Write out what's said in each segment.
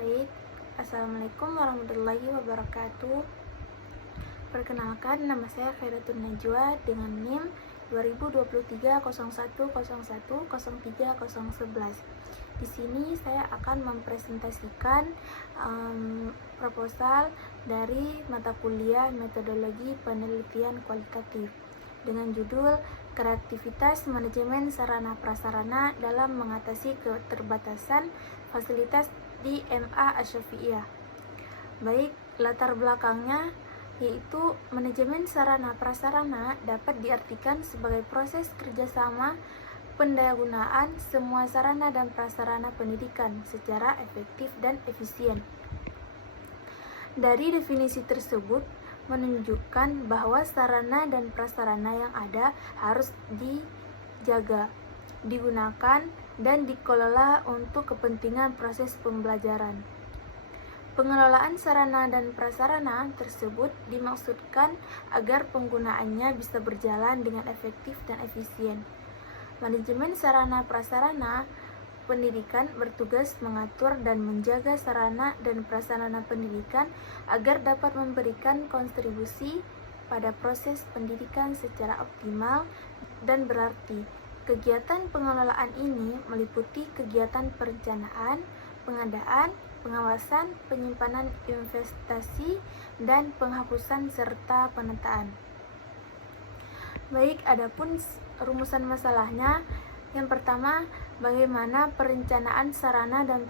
Baik, Assalamualaikum warahmatullahi wabarakatuh. Perkenalkan, nama saya Khairatun Najwa dengan NIM 202301010311. Di sini saya akan mempresentasikan proposal dari mata kuliah Metodologi Penelitian Kualitatif dengan judul Kreativitas Manajemen Sarana Prasarana dalam Mengatasi Keterbatasan Fasilitas di MA Asy-Syafi'iyah. Baik, latar belakangnya yaitu manajemen sarana prasarana dapat diartikan sebagai proses kerjasama pendayagunaan semua sarana dan prasarana pendidikan secara efektif dan efisien. Dari definisi tersebut menunjukkan bahwa sarana dan prasarana yang ada harus dijaga, digunakan, dan dikelola untuk kepentingan proses pembelajaran. Pengelolaan sarana dan prasarana tersebut dimaksudkan agar penggunaannya bisa berjalan dengan efektif dan efisien. Manajemen sarana prasarana pendidikan bertugas mengatur dan menjaga sarana dan prasarana pendidikan agar dapat memberikan kontribusi pada proses pendidikan secara optimal dan berarti. Kegiatan pengelolaan ini meliputi kegiatan perencanaan, pengadaan, pengawasan, penyimpanan investasi, dan penghapusan serta penataan. Baik, adapun rumusan masalahnya, yang pertama, bagaimana perencanaan sarana dan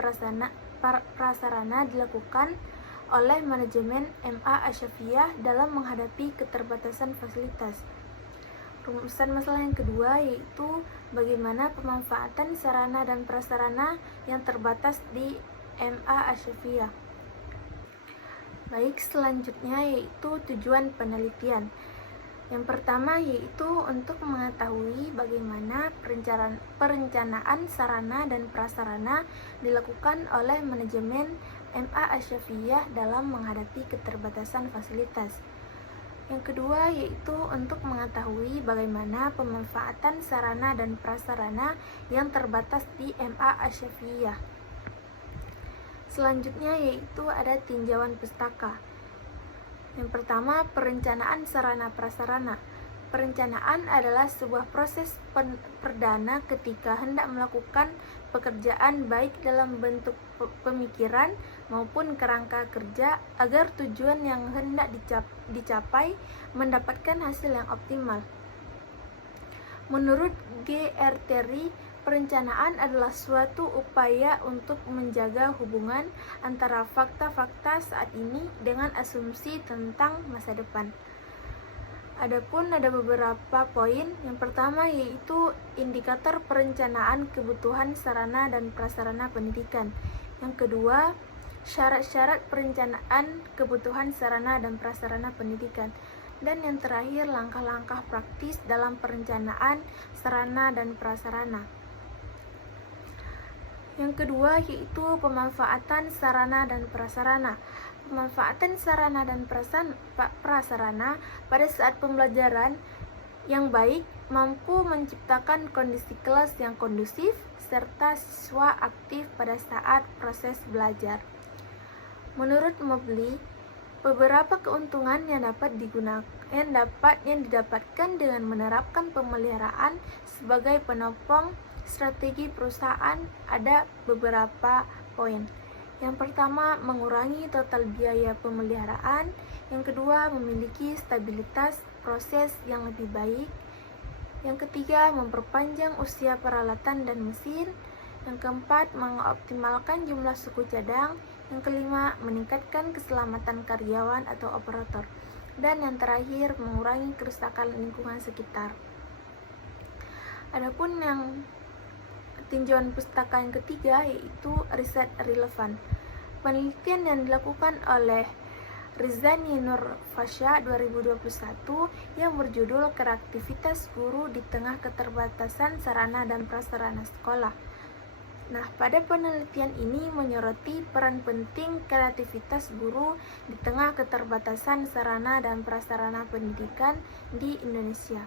prasarana dilakukan oleh manajemen MA Asy-Syafi'iyah dalam menghadapi keterbatasan fasilitas. Rumusan masalah yang kedua yaitu bagaimana pemanfaatan sarana dan prasarana yang terbatas di MA Asy-Syafi'iyah. Baik, selanjutnya yaitu tujuan penelitian. Yang pertama yaitu untuk mengetahui bagaimana perencanaan sarana dan prasarana dilakukan oleh manajemen MA Asy-Syafi'iyah dalam menghadapi keterbatasan fasilitas. Yang kedua yaitu untuk mengetahui bagaimana pemanfaatan sarana dan prasarana yang terbatas di MA Asy-Syafi'iyah. Selanjutnya yaitu ada tinjauan pustaka. Yang pertama, perencanaan sarana prasarana. Perencanaan adalah sebuah proses perdana ketika hendak melakukan pekerjaan baik dalam bentuk pemikiran maupun kerangka kerja agar tujuan yang hendak dicapai mendapatkan hasil yang optimal. Menurut G.R. Terry, perencanaan adalah suatu upaya untuk menjaga hubungan antara fakta-fakta saat ini dengan asumsi tentang masa depan. Adapun ada beberapa poin. Yang pertama yaitu indikator perencanaan kebutuhan sarana dan prasarana pendidikan. Yang kedua, syarat-syarat perencanaan kebutuhan sarana dan prasarana pendidikan. Dan yang terakhir, langkah-langkah praktis dalam perencanaan sarana dan prasarana. Yang kedua yaitu pemanfaatan sarana dan prasarana. Pemanfaatan sarana dan prasarana pada saat pembelajaran yang baik mampu menciptakan kondisi kelas yang kondusif serta siswa aktif pada saat proses belajar. Menurut Mobley, beberapa keuntungan yang didapatkan dengan menerapkan pemeliharaan sebagai penopang strategi perusahaan ada beberapa poin. Yang pertama, mengurangi total biaya pemeliharaan. Yang kedua, memiliki stabilitas proses yang lebih baik. Yang ketiga, memperpanjang usia peralatan dan mesin. Yang keempat, mengoptimalkan jumlah suku cadang. Yang kelima, meningkatkan keselamatan karyawan atau operator. Dan yang terakhir, mengurangi kerusakan lingkungan sekitar. Adapun yang tinjauan pustaka yang ketiga yaitu riset relevan. Penelitian yang dilakukan oleh Rizani Nur Fasya 2021 yang berjudul Kreativitas Guru di Tengah Keterbatasan Sarana dan Prasarana Sekolah. Nah, pada penelitian ini menyoroti peran penting kreativitas guru di tengah keterbatasan sarana dan prasarana pendidikan di Indonesia.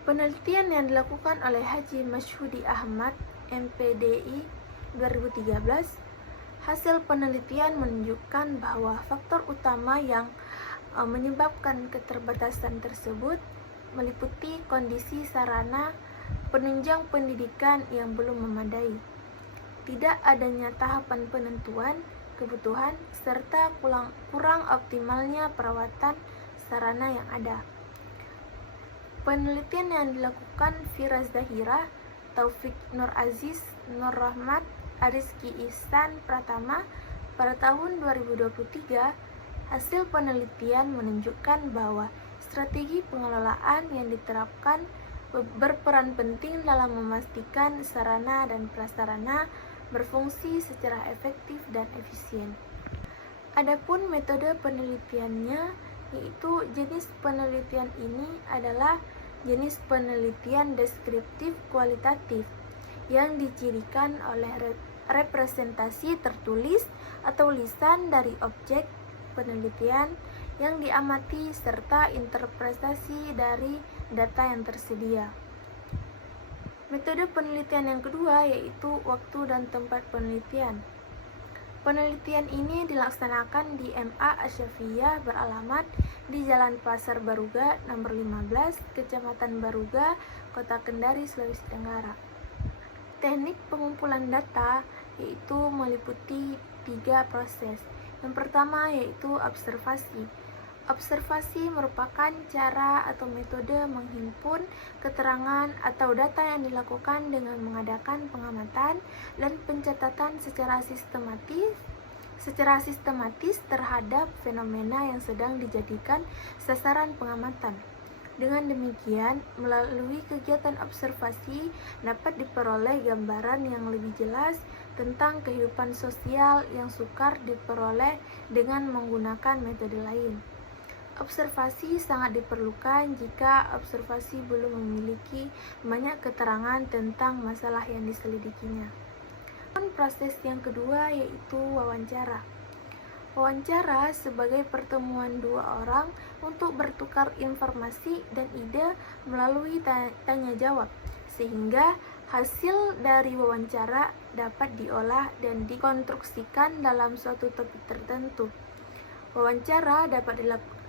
Penelitian yang dilakukan oleh Haji Masyhudi Ahmad, MPDI 2013. Hasil penelitian menunjukkan bahwa faktor utama yang menyebabkan keterbatasan tersebut meliputi kondisi sarana penunjang pendidikan yang belum memadai, tidak adanya tahapan penentuan kebutuhan, serta kurang optimalnya perawatan sarana yang ada. Penelitian yang dilakukan Firas Zahira, Taufik Nur Aziz, Nur Rahmat, Ariski Ihsan Pratama pada tahun 2023, hasil penelitian menunjukkan bahwa strategi pengelolaan yang diterapkan berperan penting dalam memastikan sarana dan prasarana berfungsi secara efektif dan efisien. Adapun metode penelitiannya, yaitu jenis penelitian ini adalah jenis penelitian deskriptif kualitatif yang dicirikan oleh representasi tertulis atau lisan dari objek penelitian yang diamati serta interpretasi dari data yang tersedia. Metode penelitian yang kedua yaitu waktu dan tempat penelitian. Penelitian ini dilaksanakan di MA Asyafiyah beralamat di Jalan Pasar Baruga nomor 15, Kecamatan Baruga, Kota Kendari, Sulawesi Tenggara. Teknik pengumpulan data yaitu meliputi 3 proses. Yang pertama yaitu observasi. Observasi merupakan cara atau metode menghimpun keterangan atau data yang dilakukan dengan mengadakan pengamatan dan pencatatan secara sistematis terhadap fenomena yang sedang dijadikan sasaran pengamatan. Dengan demikian, melalui kegiatan observasi dapat diperoleh gambaran yang lebih jelas tentang kehidupan sosial yang sukar diperoleh dengan menggunakan metode lain. Observasi sangat diperlukan jika observasi belum memiliki banyak keterangan tentang masalah yang diselidikinya. Proses yang kedua yaitu wawancara. Wawancara sebagai pertemuan dua orang untuk bertukar informasi dan ide melalui tanya jawab, sehingga hasil dari wawancara dapat diolah dan dikonstruksikan dalam suatu topik tertentu. Wawancara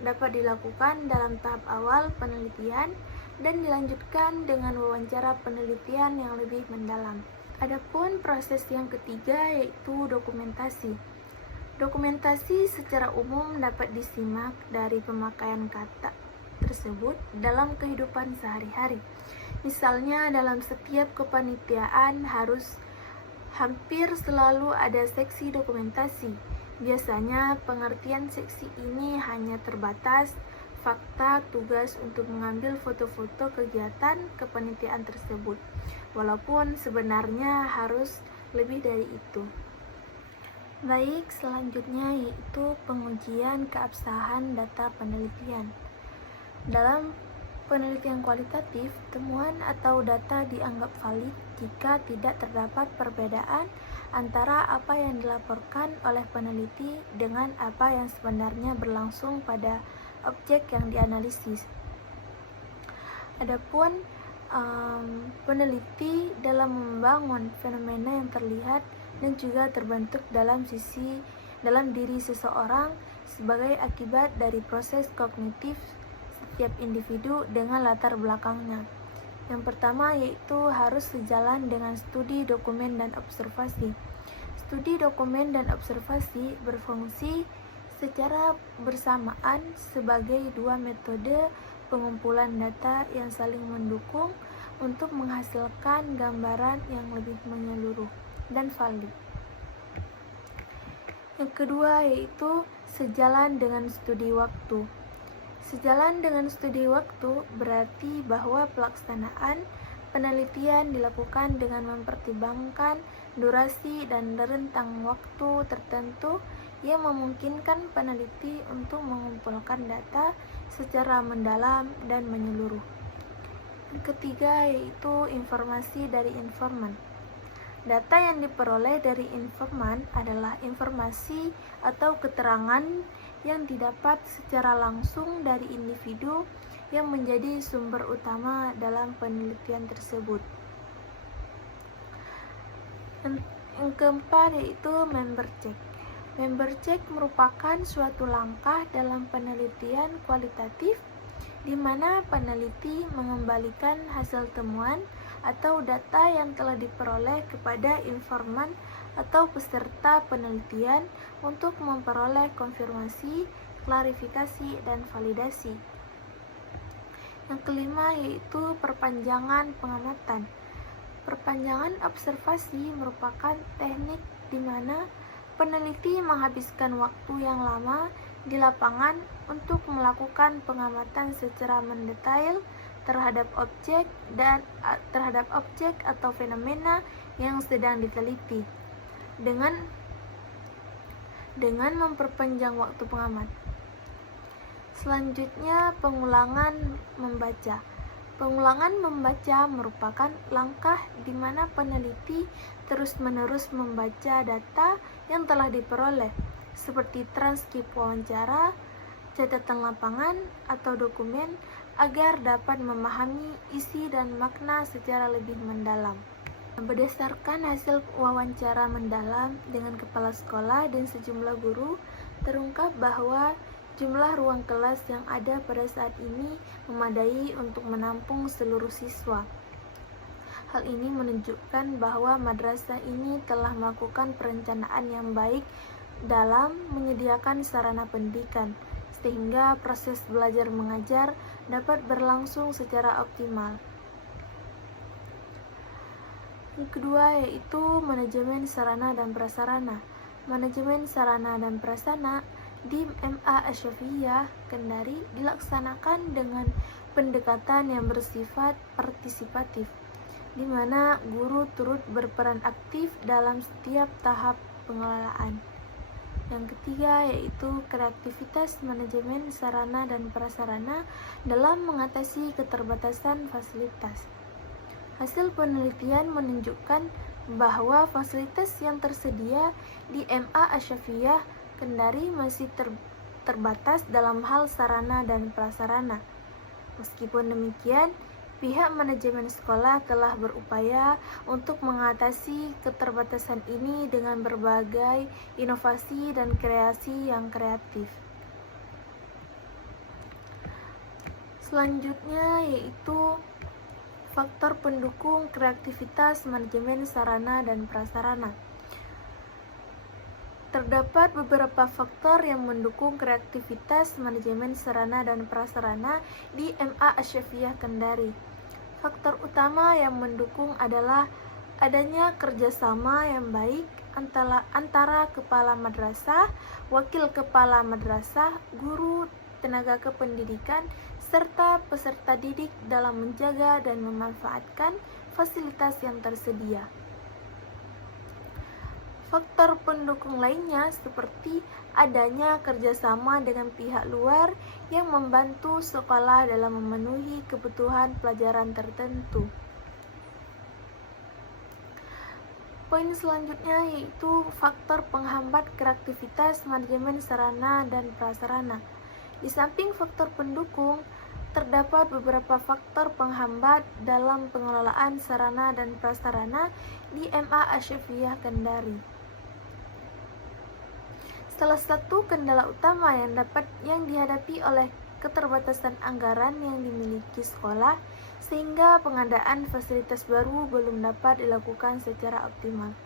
dapat dilakukan dalam tahap awal penelitian dan dilanjutkan dengan wawancara penelitian yang lebih mendalam. Adapun proses yang ketiga yaitu dokumentasi. Dokumentasi secara umum dapat disimak dari pemakaian kata tersebut dalam kehidupan sehari-hari. Misalnya dalam setiap kepanitiaan hampir selalu ada seksi dokumentasi. Biasanya pengertian seksi ini hanya terbatas fakta tugas untuk mengambil foto-foto kegiatan kepanitiaan tersebut, walaupun sebenarnya harus lebih dari itu. Baik, selanjutnya yaitu pengujian keabsahan data penelitian. Dalam penelitian kualitatif, temuan atau data dianggap valid jika tidak terdapat perbedaan antara apa yang dilaporkan oleh peneliti dengan apa yang sebenarnya berlangsung pada objek yang dianalisis. Adapun peneliti dalam membangun fenomena yang terlihat dan juga terbentuk dalam diri seseorang sebagai akibat dari proses kognitif setiap individu dengan latar belakangnya. Yang pertama yaitu harus sejalan dengan studi dokumen dan observasi. Studi dokumen dan observasi berfungsi secara bersamaan sebagai dua metode pengumpulan data yang saling mendukung untuk menghasilkan gambaran yang lebih menyeluruh dan valid. Yang kedua yaitu sejalan dengan studi waktu. Sejalan dengan studi waktu berarti bahwa pelaksanaan penelitian dilakukan dengan mempertimbangkan durasi dan rentang waktu tertentu yang memungkinkan peneliti untuk mengumpulkan data secara mendalam dan menyeluruh. Yang ketiga yaitu informasi dari informan. Data yang diperoleh dari informan adalah informasi atau keterangan yang didapat secara langsung dari individu yang menjadi sumber utama dalam penelitian tersebut. Yang keempat yaitu member check. Member check merupakan suatu langkah dalam penelitian kualitatif di mana peneliti mengembalikan hasil temuan atau data yang telah diperoleh kepada informan atau peserta penelitian untuk memperoleh konfirmasi, klarifikasi, dan validasi. Yang kelima yaitu perpanjangan pengamatan. Perpanjangan observasi merupakan teknik di mana peneliti menghabiskan waktu yang lama di lapangan untuk melakukan pengamatan secara mendetail terhadap objek atau fenomena yang sedang diteliti dengan memperpanjang waktu pengamat. Selanjutnya, pengulangan membaca. Pengulangan membaca merupakan langkah di mana peneliti terus-menerus membaca data yang telah diperoleh, seperti transkrip wawancara, catatan lapangan, atau dokumen, agar dapat memahami isi dan makna secara lebih mendalam. Berdasarkan hasil wawancara mendalam dengan kepala sekolah dan sejumlah guru, terungkap bahwa jumlah ruang kelas yang ada pada saat ini memadai untuk menampung seluruh siswa. Hal ini menunjukkan bahwa madrasah ini telah melakukan perencanaan yang baik dalam menyediakan sarana pendidikan, sehingga proses belajar mengajar dapat berlangsung secara optimal. Yang kedua yaitu manajemen sarana dan prasarana. Manajemen sarana dan prasarana di MA Asy-Syafiyah Kendari dilaksanakan dengan pendekatan yang bersifat partisipatif, di mana guru turut berperan aktif dalam setiap tahap pengelolaan. Yang ketiga yaitu kreativitas manajemen sarana dan prasarana dalam mengatasi keterbatasan fasilitas. Hasil penelitian menunjukkan bahwa fasilitas yang tersedia di MA Asy-Syafiyah Kendari masih terbatas dalam hal sarana dan prasarana. Meskipun demikian, pihak manajemen sekolah telah berupaya untuk mengatasi keterbatasan ini dengan berbagai inovasi dan kreasi yang kreatif. Selanjutnya yaitu faktor pendukung kreativitas manajemen sarana dan prasarana. Terdapat beberapa faktor yang mendukung kreativitas manajemen sarana dan prasarana di MA Asy-Syafiyah Kendari. Faktor utama yang mendukung adalah adanya kerjasama yang baik antara kepala madrasah, wakil kepala madrasah, guru, tenaga kependidikan, serta peserta didik dalam menjaga dan memanfaatkan fasilitas yang tersedia. Faktor pendukung lainnya seperti adanya kerjasama dengan pihak luar yang membantu sekolah dalam memenuhi kebutuhan pelajaran tertentu. Poin selanjutnya yaitu faktor penghambat kreativitas manajemen sarana dan prasarana. Di samping faktor pendukung, terdapat beberapa faktor penghambat dalam pengelolaan sarana dan prasarana di MA Asy-Syafiyah Kendari. Salah satu kendala utama yang dihadapi oleh keterbatasan anggaran yang dimiliki sekolah, sehingga pengadaan fasilitas baru belum dapat dilakukan secara optimal.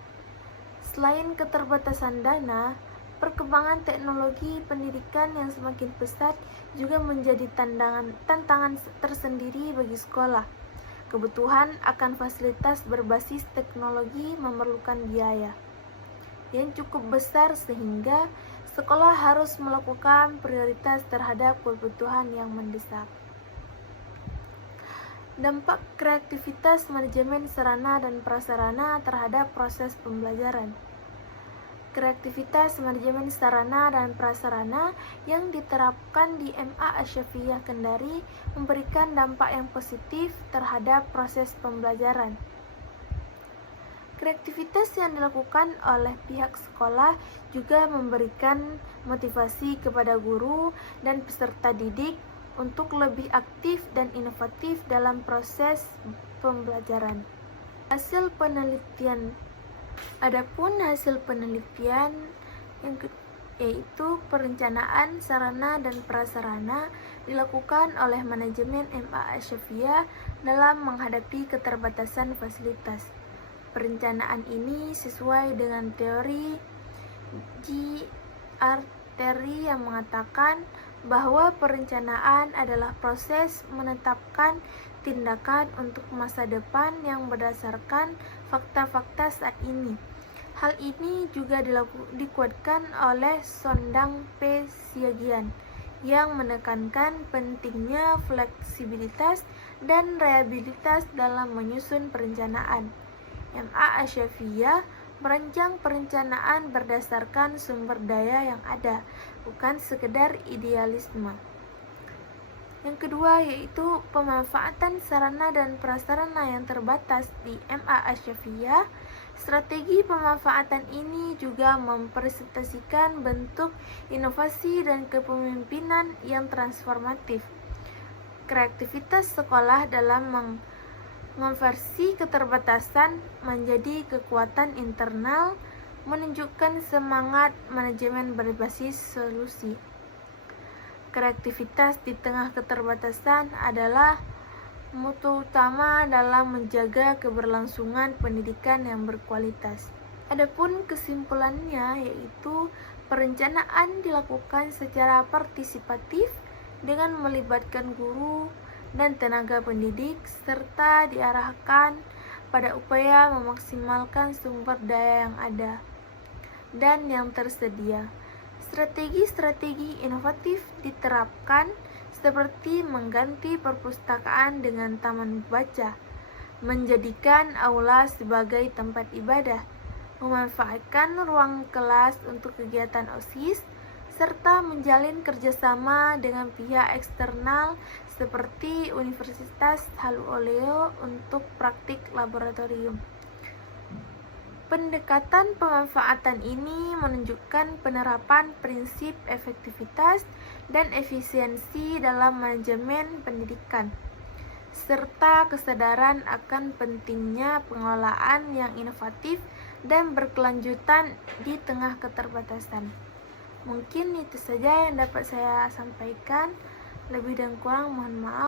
Selain keterbatasan dana, perkembangan teknologi pendidikan yang semakin pesat juga menjadi tantangan tersendiri bagi sekolah. Kebutuhan akan fasilitas berbasis teknologi memerlukan biaya yang cukup besar sehingga sekolah harus melakukan prioritas terhadap kebutuhan yang mendesak. Dampak kreativitas manajemen sarana dan prasarana terhadap proses pembelajaran. Kreativitas manajemen sarana dan prasarana yang diterapkan di MA Asy-Syafiyah Kendari memberikan dampak yang positif terhadap proses pembelajaran. Kreativitas yang dilakukan oleh pihak sekolah juga memberikan motivasi kepada guru dan peserta didik untuk lebih aktif dan inovatif dalam proses pembelajaran. Hasil penelitian Adapun hasil penelitian yaitu perencanaan sarana dan prasarana dilakukan oleh manajemen MA Asy-Syafi'iyah dalam menghadapi keterbatasan fasilitas. Perencanaan ini sesuai dengan teori G.R. Terry yang mengatakan bahwa perencanaan adalah proses menetapkan tindakan untuk masa depan yang berdasarkan fakta-fakta saat ini. Hal ini juga dikuatkan oleh Sondang P. Siagian yang menekankan pentingnya fleksibilitas dan reliabilitas dalam menyusun perencanaan. MA Asy-Syafi'iyah merancang perencanaan berdasarkan sumber daya yang ada, bukan sekedar idealisme. Yang kedua yaitu pemanfaatan sarana dan prasarana yang terbatas di MA Asy-Syafi'iyah. Strategi pemanfaatan ini juga mempresentasikan bentuk inovasi dan kepemimpinan yang transformatif. Kreativitas sekolah dalam mengonversi keterbatasan menjadi kekuatan internal menunjukkan semangat manajemen berbasis solusi. Kreativitas di tengah keterbatasan adalah mutu utama dalam menjaga keberlangsungan pendidikan yang berkualitas. Adapun kesimpulannya yaitu perencanaan dilakukan secara partisipatif dengan melibatkan guru dan tenaga pendidik serta diarahkan pada upaya memaksimalkan sumber daya yang ada dan yang tersedia. Strategi-strategi inovatif diterapkan seperti mengganti perpustakaan dengan taman baca, menjadikan aula sebagai tempat ibadah, memanfaatkan ruang kelas untuk kegiatan OSIS, serta menjalin kerjasama dengan pihak eksternal seperti Universitas Halu Oleo untuk praktik laboratorium. Pendekatan pemanfaatan ini menunjukkan penerapan prinsip efektivitas dan efisiensi dalam manajemen pendidikan, serta kesadaran akan pentingnya pengelolaan yang inovatif dan berkelanjutan di tengah keterbatasan. Mungkin itu saja yang dapat saya sampaikan. Lebih dan kurang mohon maaf.